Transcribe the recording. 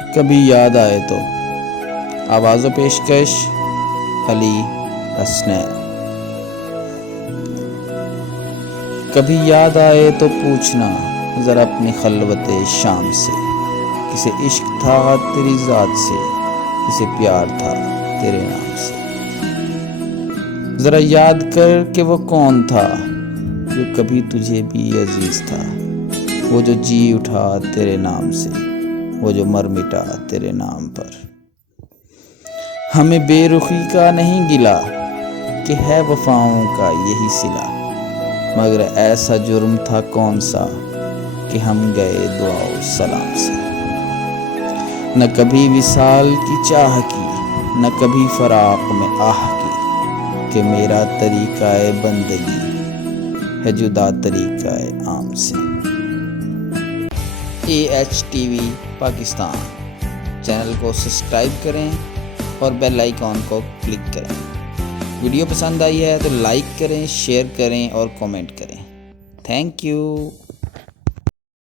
کبھی یاد آئے تو آواز و پیشکش علی حسنین۔ کبھی یاد آئے تو پوچھنا ذرا اپنی خلوت شام سے، کسے عشق تھا تیری ذات سے، کسے پیار تھا تیرے نام سے۔ ذرا یاد کر کہ وہ کون تھا جو کبھی تجھے بھی عزیز تھا، وہ جو جی اٹھا تیرے نام سے، وہ جو مر مٹا تیرے نام پر۔ ہمیں بے رخی کا نہیں گلا کہ ہے وفاؤں کا یہی صلہ، مگر ایسا جرم تھا کون سا کہ ہم گئے دعا و سلام سے۔ نہ کبھی وصال کی چاہ کی، نہ کبھی فراق میں آہ کی، کہ میرا طریقہ بندگی ہے جدا طریقہ عام سے۔ AHTV پاکستان چینل کو سبسکرائب کریں اور بیل آئیکن کو کلک کریں۔ ویڈیو پسند آئی ہے تو لائک کریں، شیئر کریں اور کامنٹ کریں۔ Thank you.